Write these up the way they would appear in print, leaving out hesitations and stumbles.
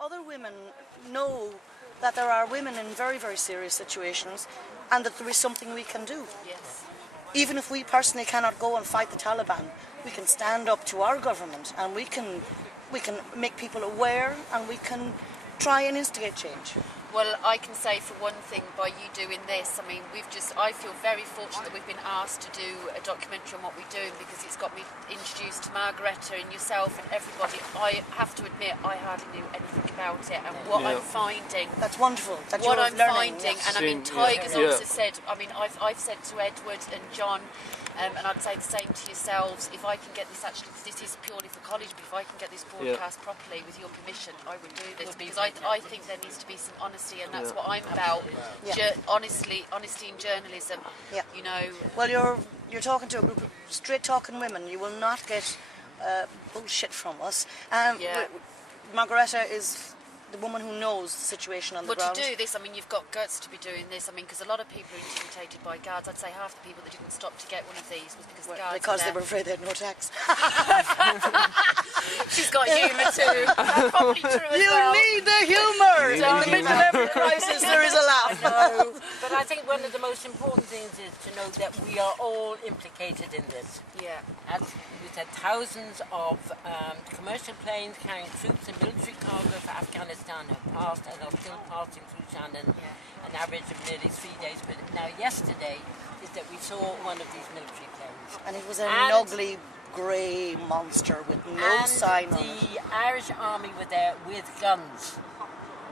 other women know that there are women in very, very serious situations and that there is something we can do. Yes. Even if we personally cannot go and fight the Taliban, we can stand up to our government and we can make people aware and we can try and instigate change. Well, I can say for one thing, by you doing this, I mean, I feel very fortunate that we've been asked to do a documentary on what we're doing, because it's got me introduced to Margareta and yourself and everybody. I have to admit, I hardly knew anything about it, and what I'm finding... That's wonderful. What I'm finding, and I mean, Tiger's also said, I mean, I've said to Edward and John, and I'd say the same to yourselves, if I can get this, actually, this is purely for college, but if I can get this broadcast properly with your permission, I would do this, because I think there needs to be some honesty, and that's what I'm about. Honesty in journalism. You know. Well, you're talking to a group of straight talking women. You will not get bullshit from us. Margareta is the woman who knows the situation on the ground. But to do this, I mean, you've got guts to be doing this. I mean, because a lot of people are intimidated by guards. I'd say half the people that didn't stop to get one of these was because the guards because they were afraid they had no tax. She's got humour too. That's probably true as well. You need the humour. In the middle of every crisis, there is a laugh. I know. But I think one of the most important things is to know that we are all implicated in this. Yeah. As we said, thousands of commercial planes carrying troops and military cargo for Afghanistan have passed and are still passing through Shannon, an average of nearly 3 days. But now yesterday is that we saw one of these military planes. And it was an ugly grey monster with no sign on it. The Irish Army were there with guns.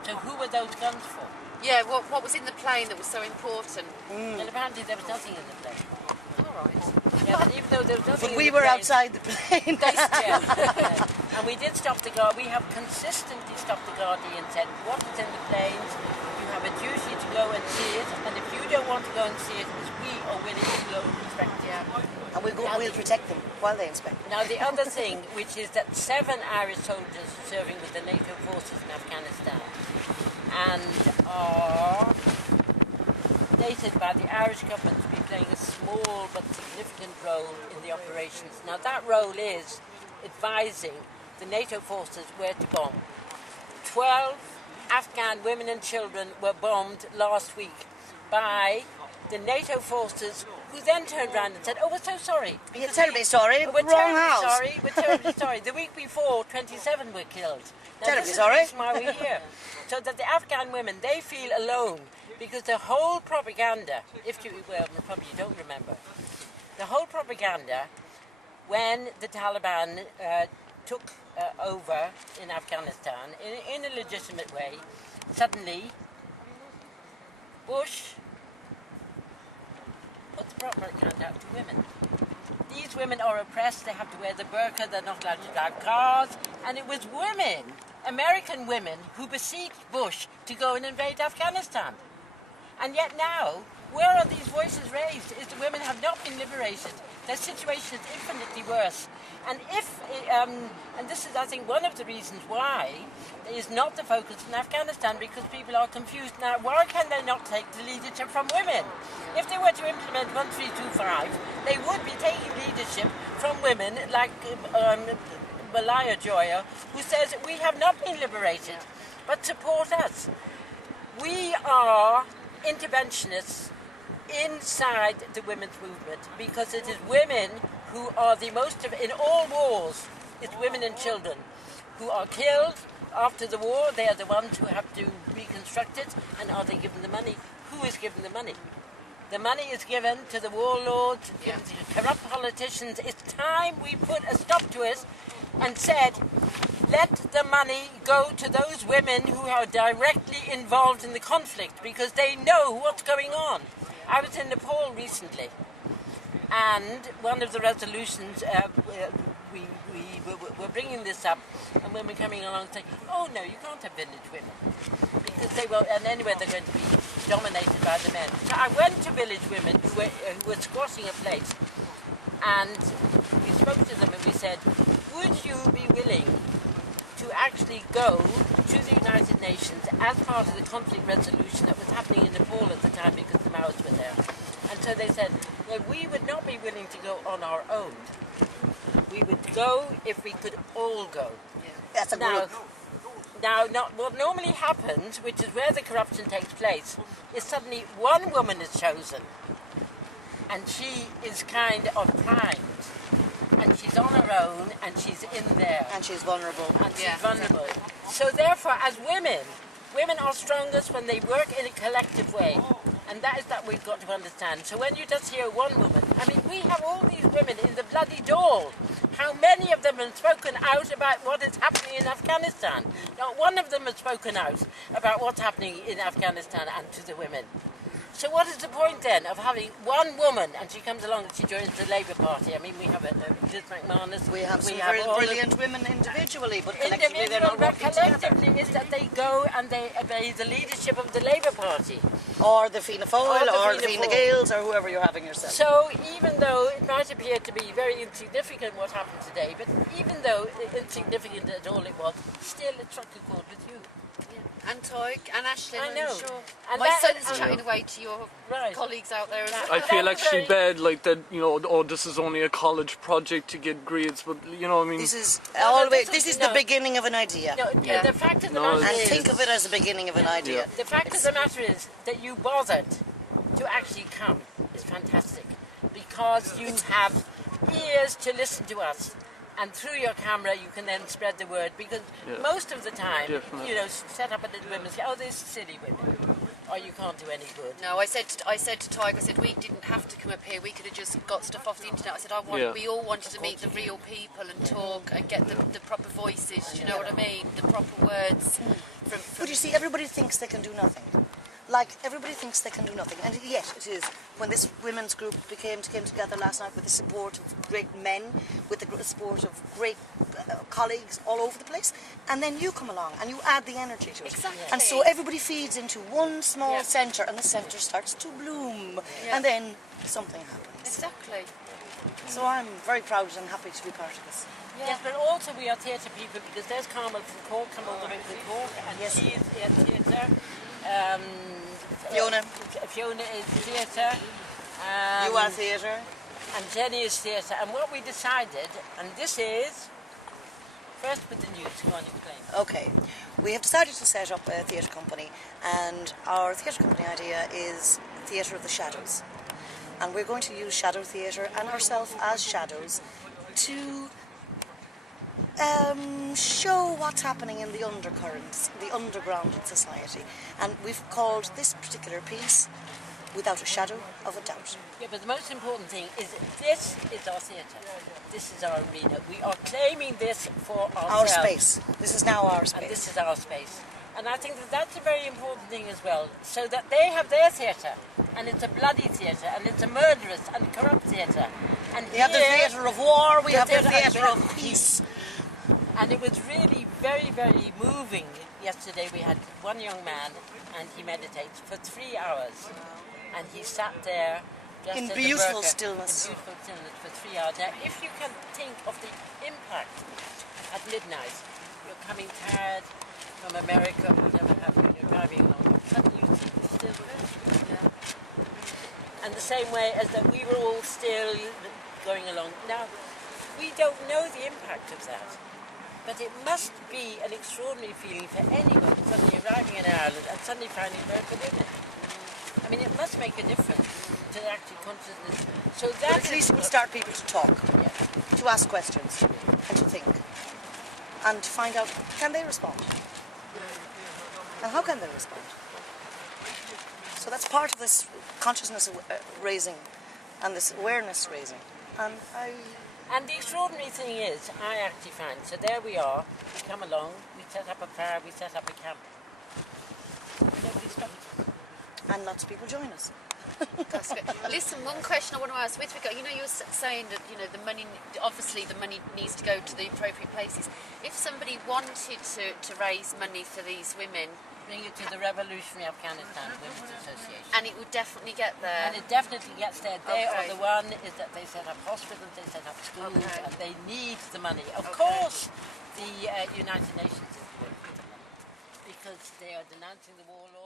So who were those guns for? Yeah, what was in the plane that was so important? Well, apparently there was nothing in the plane. All right. Yeah, but even though there was nothing but we were outside the plane. And we did stop the guard. We have consistently stopped the Gardaí and said, what is in the planes? You have a duty to go and see it, and if you don't want to go and see it, we are willing to go and inspect it. And we'll protect them while they inspect it. Now, the other thing, which is that 7 Irish soldiers are serving with the NATO forces in Afghanistan and are stated by the Irish government to be playing a small but significant role in the operations. Now, that role is advising the NATO forces where to bomb. 12 Afghan women and children were bombed last week by the NATO forces, who then turned around and said, oh, we're so sorry. You're terribly sorry. We're wrong house. We're terribly sorry. The week before, 27 were killed. Now, terribly sorry. This is why we're here. So that the Afghan women, they feel alone, because the whole propaganda, probably you don't remember, the whole propaganda, when the Taliban took over in Afghanistan, in a legitimate way, suddenly Bush put the propaganda out to women. These women are oppressed, they have to wear the burqa, they're not allowed to drive cars, and it was women, American women, who besieged Bush to go and invade Afghanistan. And yet now, where are these voices raised? Is the women have not been liberated. Their situation is infinitely worse. And and this is, I think, one of the reasons why there is not the focus in Afghanistan, because people are confused now. Why can they not take the leadership from women? If they were to implement 1325, they would be taking leadership from women like Malaya Joya, who says we have not been liberated, but support us. We are interventionists inside the women's movement, because it is women who are the most of, in all wars, it's women and children who are killed after the war. They are the ones who have to reconstruct it. And are they given the money? Who is given the money? The money is given to the warlords, given to corrupt politicians. It's time we put a stop to it and said, let the money go to those women who are directly involved in the conflict, because they know what's going on. I was in Nepal recently, and one of the resolutions, we're bringing this up, and when we're coming along saying, oh no, you can't have village women, because they will, and anyway they're going to be dominated by the men. So I went to village women who were squashing a place, and we spoke to them and we said, would you be willing to actually go to the United Nations as part of the conflict resolution that was happening in Nepal at the time, because the Maoists were there? And so they said, well, we would not be willing to go on our own. We would go if we could all go. That's a group. Now, what normally happens, which is where the corruption takes place, is suddenly one woman is chosen, and she is kind of primed, and she's on her own, and she's in there. And she's vulnerable. And she's vulnerable. So therefore, as women are strongest when they work in a collective way. And that is that we've got to understand. So when you just hear one woman, I mean, we have all these women in the bloody Dáil. How many of them have spoken out about what is happening in Afghanistan? Not one of them has spoken out about what's happening in Afghanistan and to the women. So what is the point then of having one woman, and she comes along and she joins the Labour Party? I mean, we have Liz McManus. We have some very brilliant women individually, but collectively they're not working collectively together. is that they go and they obey the leadership of the Labour Party. Or the Fianna Fáil, or the Fine Gaels, or whoever you're having yourself. So even though it might appear to be very insignificant what happened today, but even though insignificant at all it was, still it struck a chord with you. And Toig and Ashley. I know. Sure. And my son's chatting away to your colleagues out there as well. I feel actually bad, like that. You know, oh, this is only a college project to get grades, but you know, I mean, this is always the beginning of an idea. No, the fact of the matter and is, think of it as the beginning of an idea. The fact of the matter is that you bothered to actually come is fantastic, because you have ears to listen to us. And through your camera, you can then spread the word, because most of the time, you know, set up a little women and say, oh, these silly women, or you can't do any good. No, I said to Tig, I said, we didn't have to come up here, we could have just got stuff off the internet. I said, we all wanted to meet the real people and talk and get the proper voices, do you know what I mean? The proper words. But you see, everybody thinks they can do nothing. Like, everybody thinks they can do nothing, and yet it is. When this women's group came together last night with the support of great men, with the support of great colleagues all over the place, and then you come along and you add the energy to it. Exactly. And so everybody feeds into one small centre, and the centre starts to bloom, and then something happens. Exactly. So I'm very proud and happy to be part of this. Yes, but also we are theatre people, because there's Carmel from Cork, come all the way from Cork, and she is theatre. Fiona is theatre. You are theatre. And Jenny is theatre. And what we decided, and this is, first with the news, go on, explain. Okay, we have decided to set up a theatre company, and our theatre company idea is Theatre of the Shadows. And we're going to use shadow theatre and ourselves as shadows to show what's happening in the undercurrents, the underground in society. And we've called this particular piece Without a Shadow of a Doubt. Yeah, but the most important thing is that this is our theatre. This is our arena. We are claiming this for ourselves. Our space. This is now our space. And this is our space. And I think that that's a very important thing as well, so that they have their theatre, and it's a bloody theatre, and it's a murderous and corrupt theatre. And we have the theatre of war, we have the theatre of peace. And it was really very, very moving. Yesterday we had one young man, and he meditates for 3 hours. And he sat there just in beautiful stillness. In beautiful stillness for 3 hours. Now, if you can think of the impact at midnight, you're coming tired from America, whatever happened, you're driving along, suddenly you see the stillness. Yeah. And the same way as that we were all still going along. Now, we don't know the impact of that. But it must be an extraordinary feeling for anyone suddenly arriving in Ireland and suddenly finding America with it. I mean, it must make a difference to the actual consciousness. So that but at least it will start people to talk, to ask questions, and to think, and to find out, can they respond? And how can they respond? So that's part of this consciousness raising and this awareness raising. And the extraordinary thing is, I actually find, so there we are, we come along, we set up a fire, we set up a camp. Nobody stops. And lots of people join us. That's good. Listen, one question I want to ask with regard, you know, you were saying that, you know, the money, obviously the money needs to go to the appropriate places. If somebody wanted to raise money for these women, bring it to the Revolutionary Afghanistan Women's Association. And it would definitely get there. And it definitely gets there. They are the one is that they set up hospitals, they set up schools, and they need the money. Of course, the United Nations is working with the money, because they are denouncing the warlords.